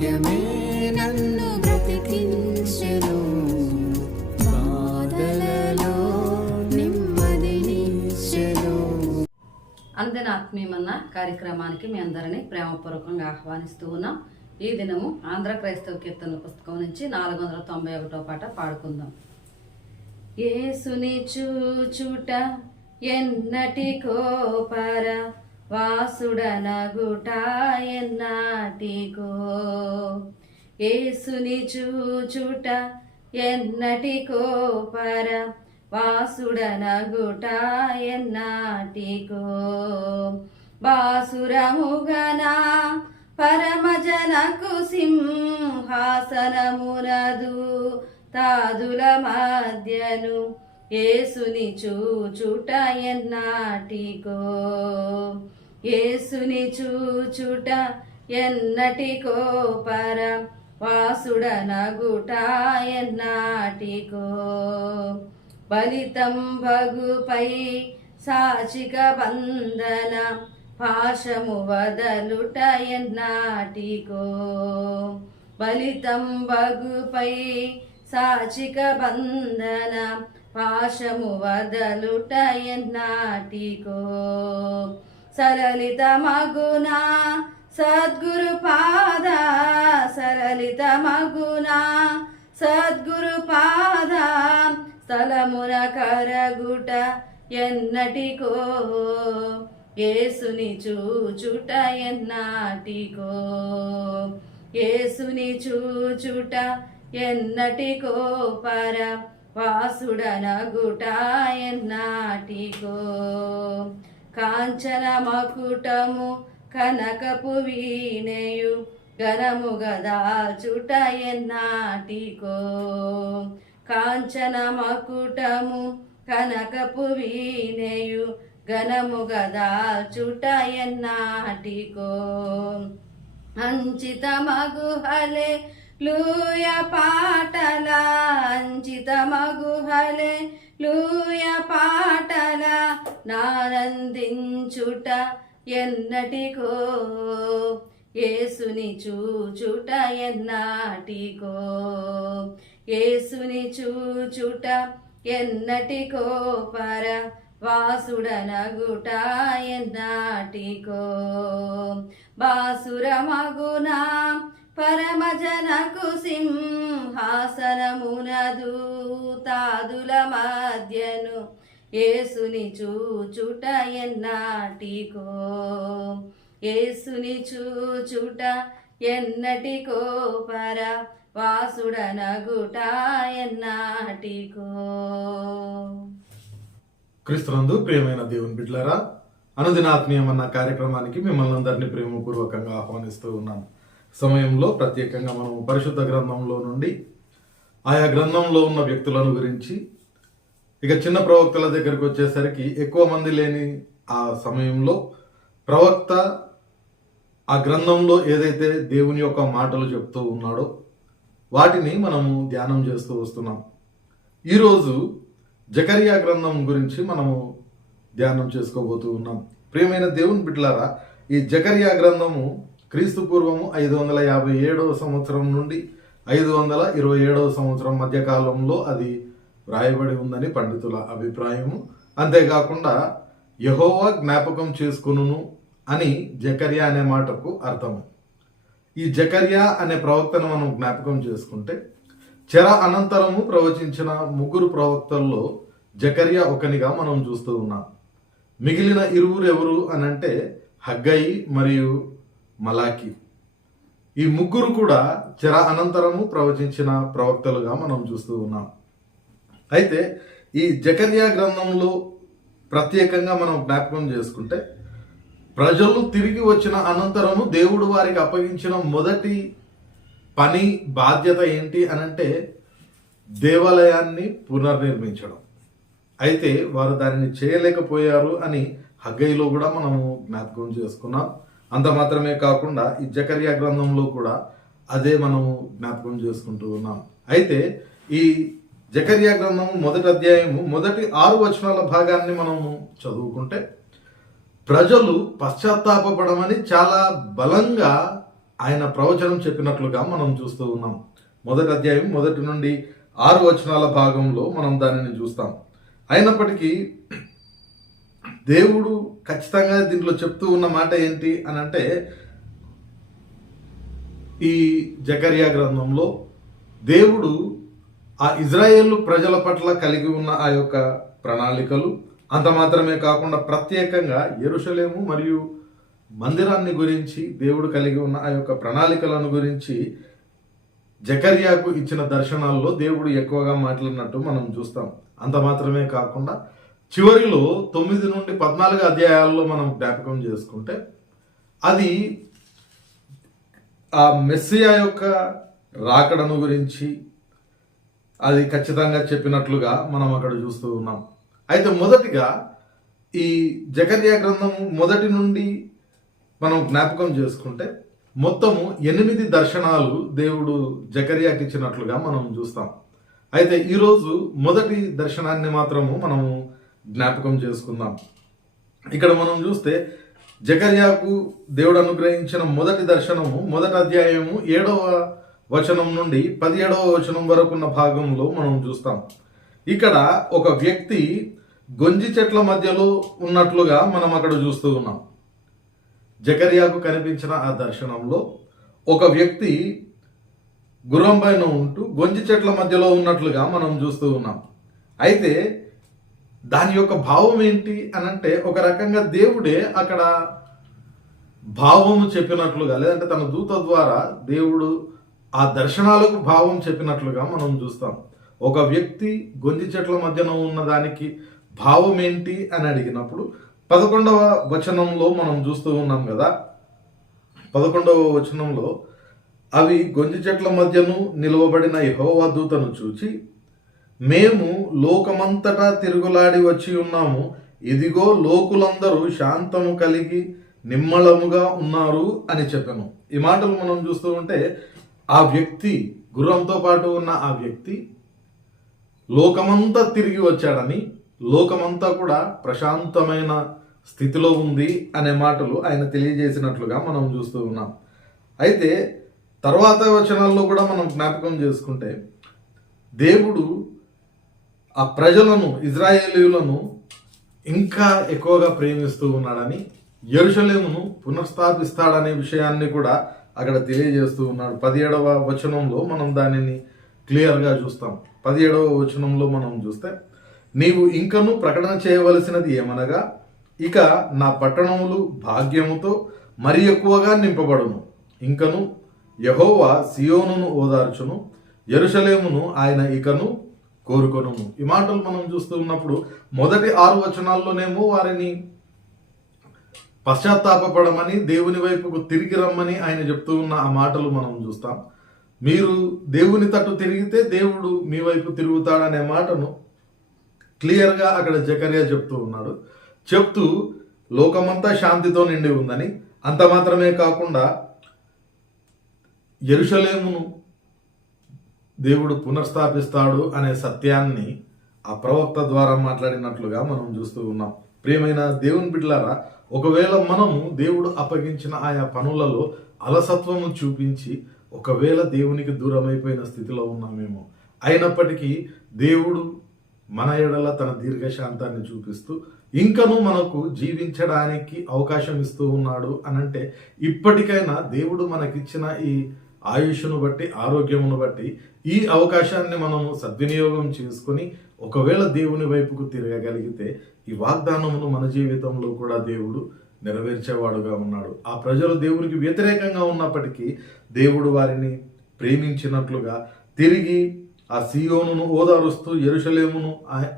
వాక్యమే నన్ను బ్రతికించెను. బాధలలో నెమ్మదినిచ్చెను అందిన ఆత్మీయమన్న కార్యక్రమానికి మీ అందరినీ ప్రేమపూర్వకంగా ఆహ్వానిస్తూ ఉన్నాం. ఈ దినము ఆంధ్ర క్రైస్తవ కీర్తన పుస్తకం నుంచి నాలుగు వందల తొంభై ఒకటో పాట పాడుకుందాం. ఏసుని చూచుట ఎన్నటికో పర వాసుడనగుట ఏసుని చూచుట ఎన్నటికో పర వాసుడనగుట బాసురముగనా పరమజనకు సింహాసనమునదు తాదుల మధ్యను ఏసుని చూచుట ఎన్నాటికో. ఏసుని చూచుట ఎన్నటికో పర వాసుడనగుట ఎన్నాటికో. బలితం భగుపై సాచిక బంధన పాశము వదలుట ఎన్నాటికో. బలితం బగుపై సాచిక బంధన పాశము వదలుట ఎన్నాటికో. సరళిత మగునా సద్గురు పాద సరళిత మగునా సద్గురు పాద స్థలమున కరగుట ఎన్నటికో ఏసుని చూచుట ఎన్నటికో ఏసుని చూచుట ఎన్నటికో పర వాసుడనగుట ఎన్నటికో. కాంచన మకుటము కనకపు వీణయు గరము గదాచుట ఎన్నాటికో. కాంచన మకుటము కనకపు వీణయు గణము గదాచుట ఎన్నాటికో. అంచిత మగుహలే లూయ పాటల అంచిత మగుహలే లూయ పాటల నానందించుట ఎన్నటికో. ఏసుని చూచుట ఎన్నాటికో. ఏసుని చూచుట ఎన్నటికో. పర వాసుడనగుట ఎన్నాటికో. బాసురమగునా పరమజనకు సింహాసనమునదు తాదుల మధ్యను ఏసుని చూచుట ఎన్నాటికో? ఏసుని చూచుట ఎన్నటికో? పర వాసుడనగుట ఎన్నాటికో? క్రీస్తునందు ప్రియమైన దేవుని బిడ్డలారా అనుదినాత్మీయమన్న కార్యక్రమానికి మిమ్మల్ని అందరినీ ప్రేమపూర్వకంగా ఆహ్వానిస్తూ ఉన్నాను. సమయంలో ప్రత్యేకంగా మనం పరిశుద్ధ గ్రంథంలో నుండి ఆయా గ్రంథంలో ఉన్న వ్యక్తులను గురించి ఇక చిన్న ప్రవక్తల దగ్గరికి వచ్చేసరికి ఎక్కువ మంది లేని ఆ సమయంలో ప్రవక్త ఆ గ్రంథంలో ఏదైతే దేవుని యొక్క మాటలు చెప్తూ ఉన్నాడో వాటిని మనము ధ్యానం చేస్తూ వస్తున్నాం. ఈరోజు జకరియా గ్రంథం గురించి మనము ధ్యానం చేసుకోబోతూ ఉన్నాం. ప్రియమైన దేవుని బిడ్లారా ఈ జకరియా గ్రంథము క్రీస్తు పూర్వము ఐదు వందల యాభై ఏడవ సంవత్సరం నుండి ఐదు వందల ఇరవై ఏడవ సంవత్సరం మధ్యకాలంలో అది వ్రాయబడి ఉందని పండితుల అభిప్రాయము. అంతేకాకుండా యహోవా జ్ఞాపకం చేసుకును అని జకర్యా అనే మాటకు అర్థము. ఈ జకర్యా అనే ప్రవక్తను మనం జ్ఞాపకం చేసుకుంటే చెర అనంతరము ప్రవచించిన ముగ్గురు ప్రవక్తల్లో జకర్యా ఒకనిగా మనం చూస్తూ ఉన్నాం. మిగిలిన ఇరువురు ఎవరు అని హగ్గయి మరియు మలాకి ఈ ముగ్గురు కూడా జర అనంతరము ప్రవచించిన ప్రవక్తలుగా మనం చూస్తూ ఉన్నాం. అయితే ఈ జకర్యా గ్రంథంలో ప్రత్యేకంగా మనం జ్ఞాపకం చేసుకుంటే ప్రజలు తిరిగి వచ్చిన అనంతరము దేవుడు వారికి అప్పగించిన మొదటి పని బాధ్యత ఏంటి అనంటే దేవాలయాన్ని పునర్నిర్మించడం. అయితే వారు దానిని చేయలేకపోయారు అని హగ్గైలో కూడా మనము జ్ఞాపకం చేసుకున్నాం. అంత మాత్రమే కాకుండా ఈ జకర్యా గ్రంథంలో కూడా అదే మనము జ్ఞాపకం చేసుకుంటూ ఉన్నాం. అయితే ఈ జకర్యా గ్రంథము మొదటి అధ్యాయము మొదటి ఆరు వచనాల భాగాన్ని మనము చదువుకుంటే ప్రజలు పశ్చాత్తాపడమని చాలా బలంగా ఆయన ప్రవచనం చెప్పినట్లుగా మనం చూస్తూ ఉన్నాం. మొదటి అధ్యాయం మొదటి నుండి ఆరు వచనాల భాగంలో మనం దానిని చూస్తాం. అయినప్పటికీ దేవుడు ఖచ్చితంగా దీంట్లో చెప్తూ ఉన్న మాట ఏంటి అని అంటే ఈ జకరియా గ్రంథంలో దేవుడు ఆ ఇజ్రాయేల్ ప్రజల పట్ల కలిగి ఉన్న ఆ యొక్క ప్రణాళికలు అంత మాత్రమే కాకుండా ప్రత్యేకంగా ఎరుషలేము మరియు మందిరాన్ని గురించి దేవుడు కలిగి ఉన్న ఆ యొక్క ప్రణాళికలను గురించి జకర్యాకు ఇచ్చిన దర్శనాల్లో దేవుడు ఎక్కువగా మాట్లాడినట్టు మనం చూస్తాం. అంత మాత్రమే కాకుండా చివరిలో తొమ్మిది నుండి పద్నాలుగు అధ్యాయాల్లో మనం జ్ఞాపకం చేసుకుంటే అది ఆ మెస్సియా యొక్క రాకడను గురించి అది ఖచ్చితంగా చెప్పినట్లుగా మనం అక్కడ చూస్తూ ఉన్నాం. అయితే మొదటిగా ఈ జగర్యా గ్రంథం మొదటి నుండి మనం జ్ఞాపకం చేసుకుంటే మొత్తము ఎనిమిది దర్శనాలు దేవుడు జకర్యాకి ఇచ్చినట్లుగా మనం చూస్తాం. అయితే ఈరోజు మొదటి దర్శనాన్ని మాత్రము మనము జ్ఞాపకం చేసుకుందాం. ఇక్కడ మనం చూస్తే జకర్యాకు దేవుడు అనుగ్రహించిన మొదటి దర్శనము మొదటి అధ్యాయము ఏడవ వచనం నుండి పదిహేడవ వచనం వరకు ఉన్న భాగంలో మనం చూస్తాం. ఇక్కడ ఒక వ్యక్తి గొంజి చెట్ల మధ్యలో ఉన్నట్లుగా మనం అక్కడ చూస్తూ ఉన్నాం. జకర్యాకు కనిపించిన ఆ దర్శనంలో ఒక వ్యక్తి గుర్రం పైన ఉంటూ గొంజి చెట్ల మధ్యలో ఉన్నట్లుగా మనం చూస్తూ ఉన్నాం. అయితే దాని యొక్క భావం ఏంటి అని అంటే ఒక రకంగా దేవుడే అక్కడ భావము చెప్పినట్లుగా లేదంటే తన దూత ద్వారా దేవుడు ఆ దర్శనాలకు భావం చెప్పినట్లుగా మనం చూస్తాం. ఒక వ్యక్తి గొంజి చెట్ల మధ్యన ఉన్న దానికి భావం ఏంటి అని అడిగినప్పుడు పదకొండవ వచనంలో మనం చూస్తూ ఉన్నాం కదా పదకొండవ వచనంలో అవి గొంజి చెట్ల మధ్యను నిలువబడిన యహోవా దూతను చూచి మేము లోకమంతటా తిరుగులాడి వచ్చి ఉన్నాము. ఇదిగో లోకులందరూ శాంతము కలిగి నిమ్మళముగా ఉన్నారు అని చెప్పాను. ఈ మాటలు మనం చూస్తూ ఉంటే ఆ వ్యక్తి గుర్రంతో పాటు ఉన్న ఆ వ్యక్తి లోకమంతా తిరిగి వచ్చాడని లోకమంతా కూడా ప్రశాంతమైన స్థితిలో ఉంది అనే మాటలు ఆయన తెలియజేసినట్లుగా మనం చూస్తూ ఉన్నాం. అయితే తర్వాత వచనాల్లో కూడా మనం జ్ఞాపకం చేసుకుంటే దేవుడు ఆ ప్రజలను ఇజ్రాయేలీయులను ఇంకా ఎక్కువగా ప్రేమిస్తూ ఉన్నాడని యెరూషలేమును పునఃస్థాపిస్తాడనే విషయాన్ని కూడా అక్కడ తెలియజేస్తూ ఉన్నాడు. పదిహేడవ వచనంలో మనం దానిని క్లియర్గా చూస్తాం. పదిహేడవ వచనంలో మనం చూస్తే నీవు ఇంకను ప్రకటన చేయవలసినది ఏమనగా ఇక నా పట్టణములు భాగ్యముతో మరి ఎక్కువగా నింపబడును. ఇంకను యహోవా సియోనును ఓదార్చును ఎరుషలేమును ఆయన ఇకను కోరుకొను ఈ మాటలు మనం చూస్తూ ఉన్నప్పుడు మొదటి ఆరు వచనాల్లోనేమో వారిని పశ్చాత్తాపడమని దేవుని వైపుకు తిరిగి రమ్మని ఆయన చెప్తూ ఉన్న ఆ మాటలు మనం చూస్తాం. మీరు దేవుని తట్టు తిరిగితే దేవుడు మీ వైపు తిరుగుతాడనే మాటను క్లియర్గా అక్కడ జకరియా చెప్తూ ఉన్నాడు. చెప్తూ లోకమంతా శాంతితో నిండి ఉందని అంత మాత్రమే కాకుండా ఎరుషలేమును దేవుడు పునఃస్థాపిస్తాడు అనే సత్యాన్ని ఆ ప్రవక్త ద్వారా మాట్లాడినట్లుగా మనం చూస్తూ ఉన్నాం. ప్రియమైన దేవుని బిడ్డలారా ఒకవేళ మనము దేవుడు అప్పగించిన ఆయా పనులలో అలసత్వము చూపించి ఒకవేళ దేవునికి దూరమైపోయిన స్థితిలో ఉన్నామేమో. అయినప్పటికీ దేవుడు మన ఎడల తన దీర్ఘశాంతాన్ని చూపిస్తూ ఇంకను మనకు జీవించడానికి అవకాశం ఇస్తూ ఉన్నాడు అనంటే ఇప్పటికైనా దేవుడు మనకిచ్చిన ఈ ఆయుష్ను బట్టి ఆరోగ్యమును బట్టి ఈ అవకాశాన్ని మనము సద్వినియోగం చేసుకొని ఒకవేళ దేవుని వైపుకు తిరగగలిగితే ఈ వాగ్దానమును మన జీవితంలో కూడా దేవుడు నెరవేర్చేవాడుగా ఉన్నాడు. ఆ ప్రజలు దేవునికి వ్యతిరేకంగా ఉన్నప్పటికీ దేవుడు వారిని ప్రేమించినట్లుగా తిరిగి ఆ సియోనును ఓదారుస్తూ ఎరుషలేమును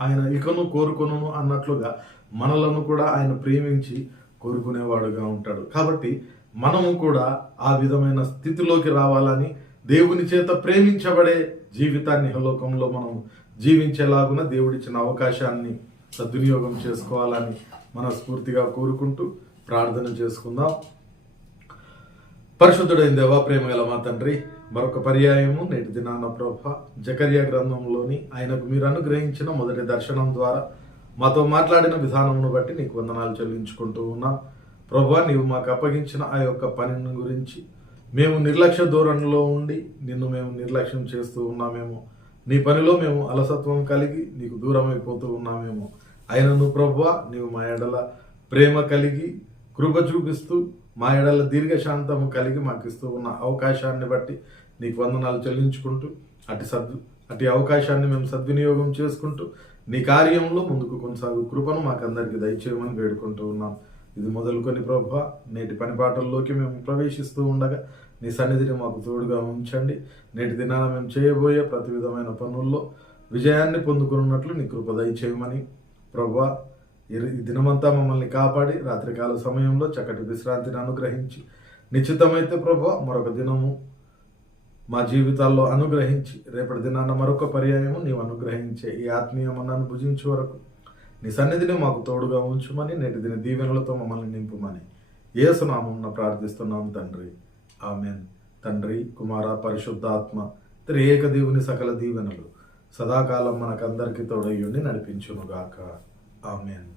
ఆయన ఇకను కోరుకొను అన్నట్లుగా మనలను కూడా ఆయన ప్రేమించి కోరుకునేవాడుగా ఉంటాడు. కాబట్టి మనము కూడా ఆ విధమైన స్థితిలోకి రావాలని దేవుని చేత ప్రేమించబడే జీవితాన్ని హలోకంలో మనం జీవించేలాగున దేవుడిచ్చిన అవకాశాన్ని సద్వినియోగం చేసుకోవాలని మనస్ఫూర్తిగా కోరుకుంటూ ప్రార్థన చేసుకుందాం. పరిశుద్ధుడైన దేవా ప్రేమ గల మా తండ్రి మరొక పర్యాయము నేటి దినాన ప్రభ జకర్య గ్రంథంలోని ఆయనకు మీరు అనుగ్రహించిన మొదటి దర్శనం ద్వారా మాతో మాట్లాడిన విధానమును బట్టి నీకు వందనాలు చెల్లించుకుంటూ ఉన్నాం. ప్రభా నీవు మాకు అప్పగించిన ఆ యొక్క పనిని గురించి మేము నిర్లక్ష్య ధోరణిలో ఉండి నిన్ను మేము నిర్లక్ష్యం చేస్తూ ఉన్నామేమో. నీ పనిలో మేము అలసత్వం కలిగి నీకు దూరం అయిపోతూ ఉన్నామేమో. అయినను ప్రభా నీవు మా ఎడల ప్రేమ కలిగి కృప చూపిస్తూ మా ఎడల దీర్ఘశాంతము కలిగి మాకు ఇస్తూ ఉన్న అవకాశాన్ని బట్టి నీకు వందనాలు చెల్లించుకుంటూ అటు సద్ అటు అవకాశాన్ని మేము సద్వినియోగం చేసుకుంటూ నీ కార్యంలో ముందుకు కొనసాగు కృపను మాకందరికీ దయచేయమని వేడుకుంటూ ఉన్నాం. ఇది మొదలుకొని ప్రభు నేటి పని పాటల్లోకి మేము ప్రవేశిస్తూ ఉండగా నీ సన్నిధిని మాకు తోడుగా ఉంచండి. నేటి దినాన మేము చేయబోయే ప్రతి విధమైన పనుల్లో విజయాన్ని పొందుకున్నట్లు నీ కృప దయచేయమని ప్రభా ఈ దినమంతా మమ్మల్ని కాపాడి రాత్రికాల సమయంలో చక్కటి విశ్రాంతిని అనుగ్రహించి నిశ్చితమైతే ప్రభా మరొక దినము మా జీవితాల్లో అనుగ్రహించి రేపటి దినాన మరొక పర్యాయము నీవు అనుగ్రహించే ఈ ఆత్మీయమన్నాను భుజించే వరకు నీ సన్నిధిని మాకు తోడుగా ఉంచుమని నేటి దిన దీవెనలతో మమ్మల్ని నింపుమని. ఏసునామం ప్రార్థిస్తున్నాం తండ్రి. ఆమెన్. తండ్రి కుమార పరిశుద్ధాత్మ త్రియేక దేవుని సకల దీవెనలు సదాకాలం మనకందరికీ తోడయ్యుండి నడిపించునుగాక. ఆమెన్.